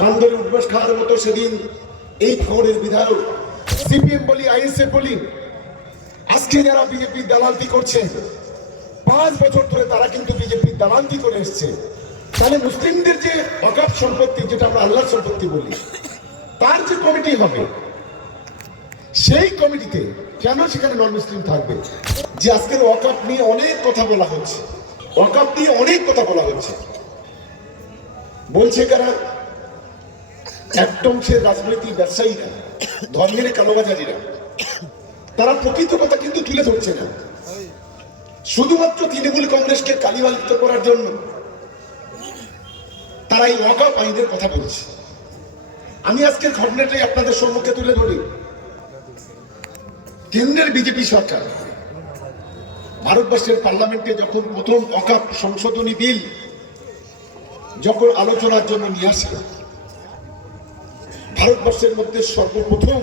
কান ধরে উঠবাস খাওয়ার মতো সেদিন এই খবরের বিধায়ক সিপিএম বলি আইএসএফ বলি আজকে যারা বিজেপি দালালতি করছে 5 বছর ধরে তারা কিন্তু বিজেপি দালালতি করে এসছে। তাহলে মুসলিমদের যে ওয়াকফ সম্পত্তি, যেটা আমরা আল্লাহর সম্পত্তি বলি, তার যে কমিটি হবে সেই কমিটিতে কেন সেখানে নন মুসলিম থাকবে? যে আজকের ওয়াকফ নিয়ে অনেক কথা বলা হচ্ছে, ওয়াকফ নিয়ে অনেক কথা বলা হচ্ছে, বলছে কারা? একটা অংশের রাজনৈতিক ব্যবসায়ীরা, ধর্মের কালোবাজারিরা, তারা প্রকৃত কথা কিন্তু তুলে ধরছে না, শুধুমাত্র তৃণমূল কংগ্রেসকে কালিমালিপ্ত করার জন্য তারা এই ওয়াকফ আইনের কথা বলছে। আমি আজকের ঘটনাটাই আপনাদের সম্মুখে তুলে ধরি। কেন্দ্রের বিজেপি সরকার ভারতবর্ষের পার্লামেন্টে যখন প্রথম ওয়াকফ সংশোধনী বিল যখন আলোচনার জন্য নিয়ে আসে, ভারতবর্ষের মধ্যে সর্বপ্রথম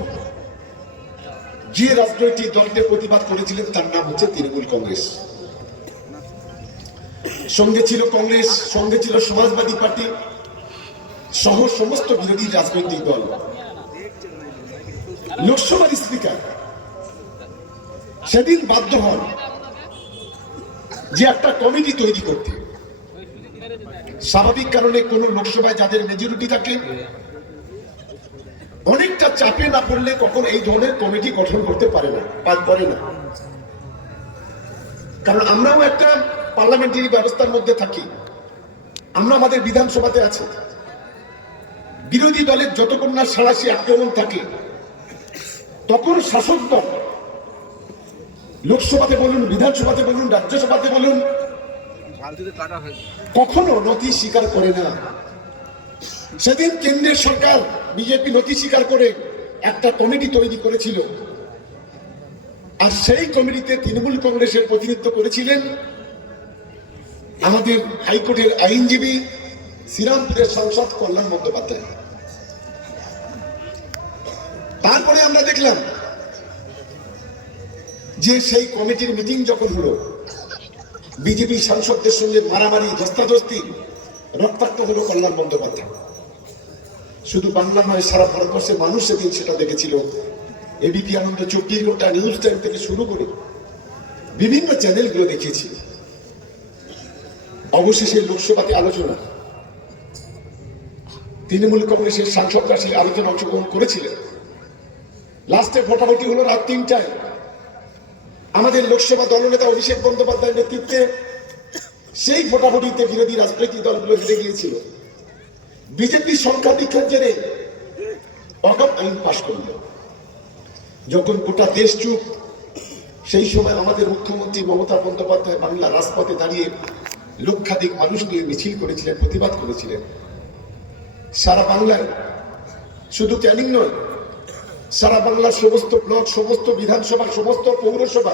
যে রাজনৈতিক দলকে প্রতিবাদ করেছিলেন তার নাম হচ্ছে তৃণমূল কংগ্রেস। সঙ্গে ছিল কংগ্রেস, সঙ্গে ছিল সমাজবাদী পার্টি সহ সমস্ত বিরোধী রাজনৈতিক দল। লোকসভার স্পিকার সেদিন বাধ্য হন যে একটা কমিটি তৈরি করতে। স্বাভাবিক কারণে কোন লোকসভায় যাদের মেজরিটি থাকে অনেকটা চাপে না পড়লে কখন এই ধরনের কমিটি গঠন করতে পারে না। কারণ আমরাও একটা পার্লামেন্টারি ব্যবস্থার মধ্যে থাকি, আমরা আমাদের বিধানসভাতে আছি। বিরোধী দলের যতক্ষণ না সাঁড়াশি আক্রমণ থাকে তখন শাসক দল লোকসভাতে বলুন, বিধানসভাতে বলুন, রাজ্যসভাতে বলুন, কখনো নথি স্বীকার করে না। সেদিন কেন্দ্রের সরকার বিজেপি নথি স্বীকার করে একটা কমিটি তৈরি করেছিল, আর সেই কমিটিতে তৃণমূল কংগ্রেসের প্রতিনিধিত্ব করেছিলেন আমাদের হাইকোর্টের আইনজীবী শ্রীরামপুরের সাংসদ কল্যাণ বন্দ্যোপাধ্যায়। তারপরে আমরা দেখলাম যে সেই কমিটির মিটিং যখন হলো, বিজেপি সাংসদদের সঙ্গে মারামারি, ধস্তাধস্তি, রক্তাক্ত হলো কল্যাণ বন্দ্যোপাধ্যায়। শুধু বাংলা নয়, সারা ভারতবর্ষের মানুষ সেদিন সেটা দেখেছিল। এবিপি আনন্দ, 24 ঘন্টা, নিউজ টাইম থেকে শুরু করে বিভিন্ন চ্যানেলগুলো দেখিয়েছিল। অবশেষে লোকসভাতে আলোচনা, তৃণমূল কংগ্রেসের সাংসদরা সেই আলোচনা অংশগ্রহণ করেছিলেন। লাস্টে ভোটাভুটি হলো রাত 3টায়। আমাদের লোকসভা দলনেতা অভিষেক বন্দ্যোপাধ্যায়ের নেতৃত্বে সেই ভোটাভুটিতে বিরোধী রাজনৈতিক দলগুলো হেরে গিয়েছিল। বিজেপি সংখ্যাধিক্যের জেরে ওয়াকফ আইন পাশ করল। যখন গোটা দেশ চুপ, সেই সময় আমাদের মুখ্যমন্ত্রী মমতা বন্দ্যোপাধ্যায় বাংলা রাজপথে দাঁড়িয়ে লক্ষাধিক মানুষ নিয়ে মিছিল করেছিলেন, প্রতিবাদ করেছিলেন। সারা বাংলায়, শুধু ক্যানিং নয়, সারা বাংলার সমস্ত ব্লক, সমস্ত বিধানসভা, সমস্ত পৌরসভা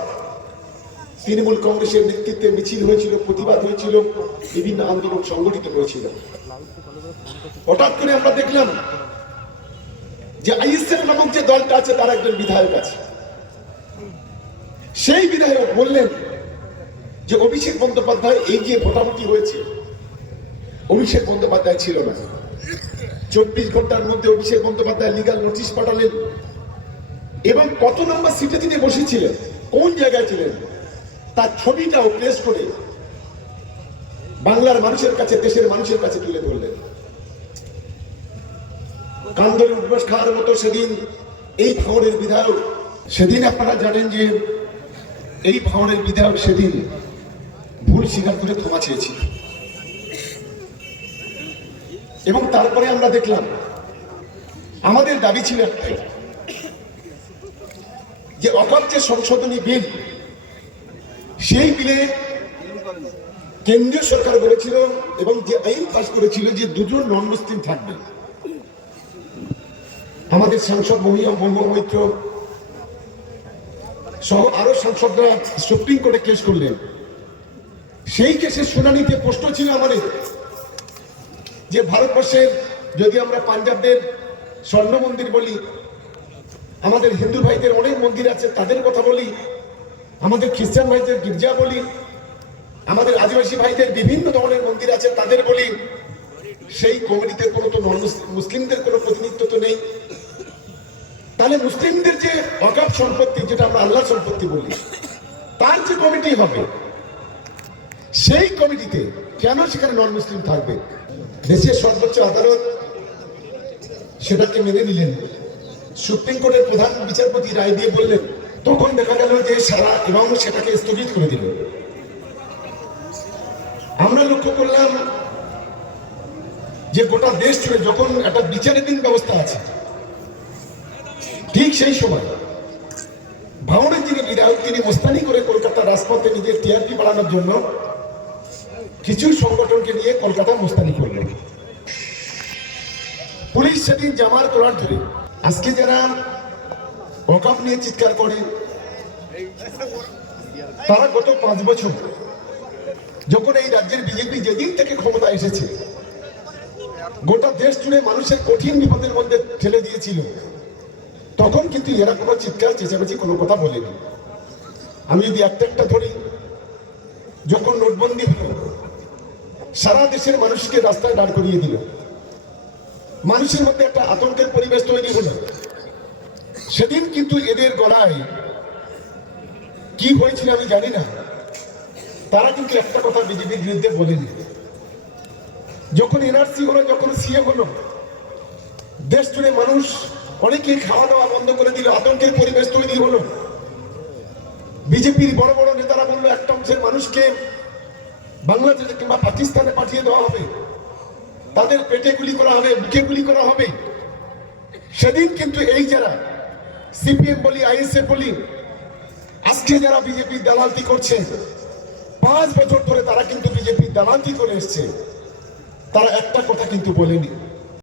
তৃণমূল কংগ্রেসের নেতৃত্বে মিছিল হয়েছিল, প্রতিবাদ হয়েছিল, বিভিন্ন আন্দোলন সংগঠিত হয়েছিল। হঠাৎ করে আমরা দেখলাম যে আইএসএফ নামক যে দলটা আছে তার একজন বিধায়ক আছে। সেই বিধায়ক বললেন যে অভিষেক বন্দ্যোপাধ্যায়, এই যে ভোটাভুটি হয়েছে, অভিষেক বন্দ্যোপাধ্যায় ছিল না। 24 ঘন্টার মধ্যে অভিষেক বন্দ্যোপাধ্যায় লিগাল নোটিশ পাঠালেন এবং কত নম্বর সিটে তিনি বসেছিলেন, কোন জায়গায় ছিলেন, তার ছবিটাও প্লেস করে বাংলার মানুষের কাছে, দেশের মানুষের কাছে তুলে ধরলেন। কান ধরে উঠবাস খাওয়ার মতো সেদিন এই ভাঙড়ের বিধায়ক, সেদিন আপনারা জানেন যে এই ভাঙড়ের বিধায়ক সেদিন ভুল স্বীকার করে ক্ষমা চেয়েছিল। এবং তারপরে আমরা দেখলাম আমাদের দাবি ছিল একটাই, যে ওয়াকফ যে সংশোধনী বিল, সেই বিলে কেন্দ্রীয় সরকার বলেছিল এবং যে আইন পাস করেছিল যে 2 জন নন মুসলিম থাকবে। আমাদের সাংসদ মহুয়া মৈত্র সহ আরো সাংসদরা সুপ্রিম কোর্টে কেস করলেন। সেই কেসের শুনানিতে প্রশ্ন ছিল আমাদের যে ভারতবর্ষের, যদি আমরা পাঞ্জাবদের স্বর্ণ মন্দির বলি, আমাদের হিন্দু ভাইদের অনেক মন্দির আছে তাদের কথা বলি, আমাদের খ্রিস্টান ভাইদের গির্জা বলি, আমাদের আদিবাসী ভাইদের বিভিন্ন ধরনের মন্দির আছে তাদের বলি, সেই কমিটিতে কোনো তো নন মুসলিমদের কোনো প্রতিনিধিত্ব তো নেই। তাহলে মুসলিমদের যে ওয়াকফ সম্পত্তি, যেটা আমরা আল্লাহর সম্পত্তি বলি, তার যে কমিটি হবে, সেই কমিটিতে কেন সেখানে নন মুসলিম থাকবে? দেশের সর্বোচ্চ আদালত সেটাকে মেনে নিলেন, সুপ্রিম কোর্টের প্রধান বিচারপতি রায় দিয়ে বললেন, তখন দেখা গেল যে সারা এবং সেটাকে স্থগিত করে দিল। আমরা লক্ষ্য করলাম যে গোটা দেশ জুড়ে যখন একটা বিচারাধীন ব্যবস্থা আছে, ঠিক সেই সময় ভাঙড়ের যিনি বিধায়ক, তিনি মোস্তানি করে কলকাতার রাজপথে নিজের টিআরপি বাড়ানোর জন্য কিছু সংগঠনকে নিয়ে কলকাতা মোস্তানি করলেন। পুলিশ সেদিন জামার তোলার ধরে আজকে যারা ওয়াকফ নিয়ে চিৎকার করে, তারা গত 5 বছর যখন এই রাজ্যের বিজেপি যেদিন থেকে ক্ষমতা এসেছে, গোটা দেশ জুড়ে মানুষের কঠিন বিপদের মধ্যে ঠেলে দিয়েছিল, তখন কিন্তু এরা কোনো চিৎকার চেঁচামেচি কোনো কথা বলেনি। আমি যদি একটা ধরি, যখন নোটবন্দি হলো, সারা দেশের মানুষকে রাস্তায় দাঁড় করিয়ে দিল, মানুষের মধ্যে একটা আতঙ্কের পরিবেশ তৈরি হলো। সেদিন কিন্তু এদের গলায় কি হয়েছিল আমি জানি না, তারা কিন্তু একটা কথা বিজেপির বিরুদ্ধে বলেনি। যখন এনআরসি হলো, যখন সিএ হলো, দেশ জুড়ে মানুষ অনেকে খাওয়া দাওয়া বন্ধ করে দিল, আতঙ্কের পরিবেশ তৈরি হলো। বিজেপির বড় বড় নেতারা বললো একটা অংশের মানুষকে বাংলাদেশে কিংবা পাকিস্তানে পাঠিয়ে দেওয়া হবে, তাদের পেটে গুলি করা হবে, বুকে গুলি করা হবে। সেদিন কিন্তু এই যারা সিপিএম বলি, আইএসএফ বলি, আজকে যারা বিজেপির দালালতি করছে, 5 বছর ধরে তারা কিন্তু বিজেপির দালালতি করে এসছে, তারা একটা কথা কিন্তু বলেনি।